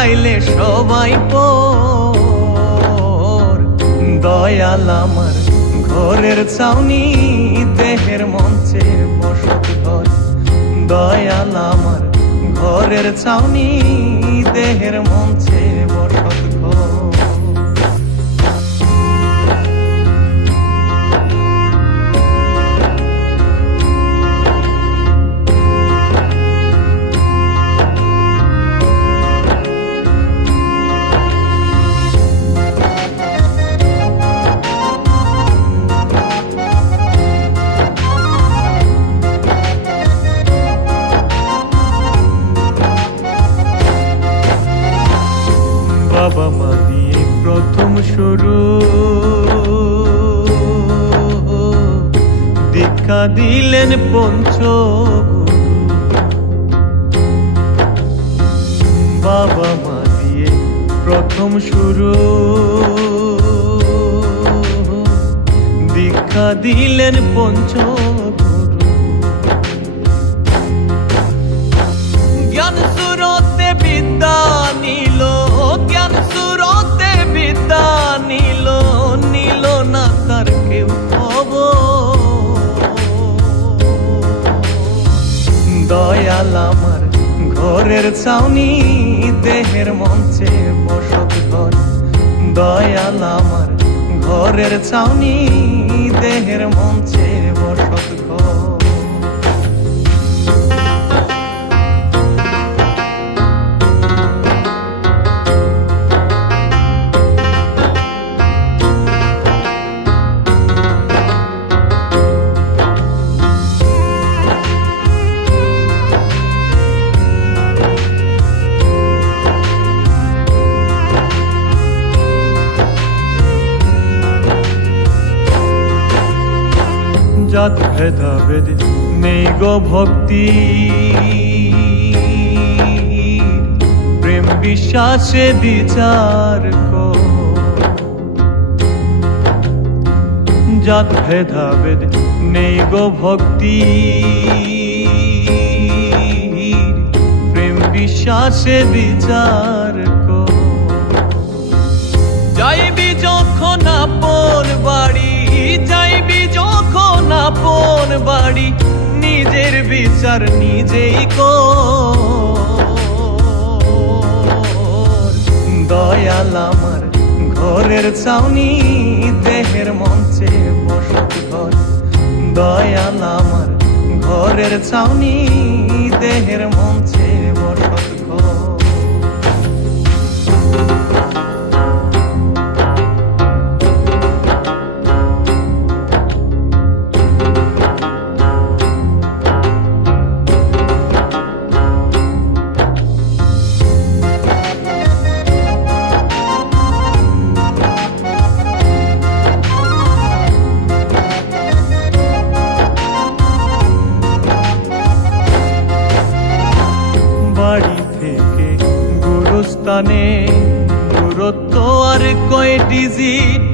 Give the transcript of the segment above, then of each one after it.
ফুরাইলে সবাই পর। দয়াল আমার ঘরের ছাউনি, দেহের মঞ্চে বসত ঘর। দয়াল আমার ঘরের ছাউনি, দেহের মঞ্চে বসত ঘর। বাবা মা দিয়ে প্রথম শুরু, দীক্ষা দিলেন পঞ্চগুরু। বাবা মা দিয়ে প্রথম শুরু, দীক্ষা দিলেন পঞ্চগুরু। জ্ঞান সুরতে বিদ্যা নিল, জ্ঞান সুরতে বিদ্যা নিল, নিল না তার কেউ খবর। দয়াল আমার ঘরের ছাউনি, দেহের মঞ্চে বসত ঘর। দয়াল আমার ঘরের ছাউনি, দেহের মঞ্চে বসত ঘর। জাত ভেদাভেদ নেই গো ভক্তি, প্রেম বিশ্বাসে বিচার কর। জাত ভেদাভেদ নেই গো ভক্তি, প্রেম বিশ্বাসে বিচার কর। যাইবি যখন আপন বাড়ি, যাইবি যখন আপন বাড়ি, নিজের বিচার নিজেই কর। দয়াল আমার ঘরের ছাউনি, দেহের মঞ্চে বসত ঘর। দয়াল আমার ঘরের ছাউনি, দেহের মঞ্চে বসত ঘর। বাড়ি থেকে গুরুস্থানে দূরত্ব আর কয় ডিজিট,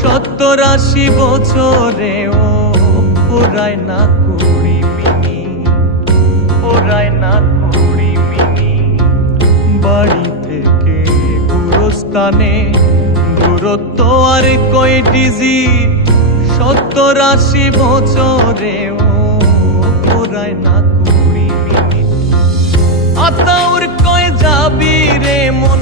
70-80 বছরেও পুরায় না 20 মিনিট, পুরায় না 20 মিনিট। বাড়ি থেকে গুরুস্থানে দূরত্ব আর কয় ডিজিট, 70-80 বছরেও পুরায় না 20 মিনিট। আতাউর কয় যাবি রে মন,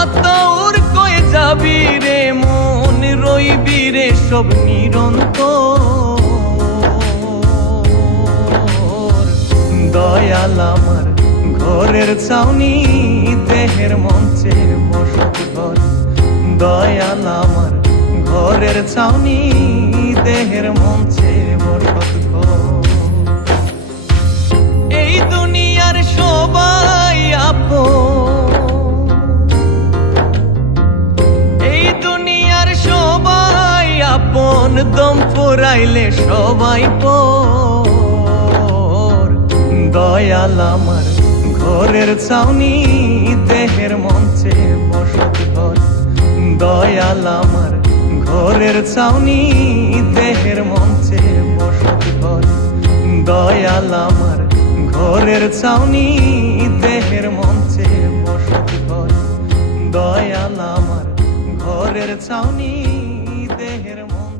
আতাউর কয় যাবি রে মন, রইবি রে সব নিরন্তর। দয়াল আমার ঘরের ছাউনি, দেহের মঞ্চে বসত ঘর। দয়াল আমার ঘরের ছাউনি, দেহের মঞ্চে বসত ঘর। এই দুনিয়ার সবাই আপন, এই দুনিয়ার সবাই আপন, দম ফুরাইলে সবাই পর। দয়াল আমার ঘরের ছাউনি, দেহের মঞ্চে বসত ঘর। দয়াল আমার ঘরের ছাউনি, দেহের মঞ্চে বসত ঘর। দয়াল আমার ঘরের ছাউনি, দেহের মঞ্চে বসত ঘর। দয়াল আমার ঘরের ছাউনি দেহের মন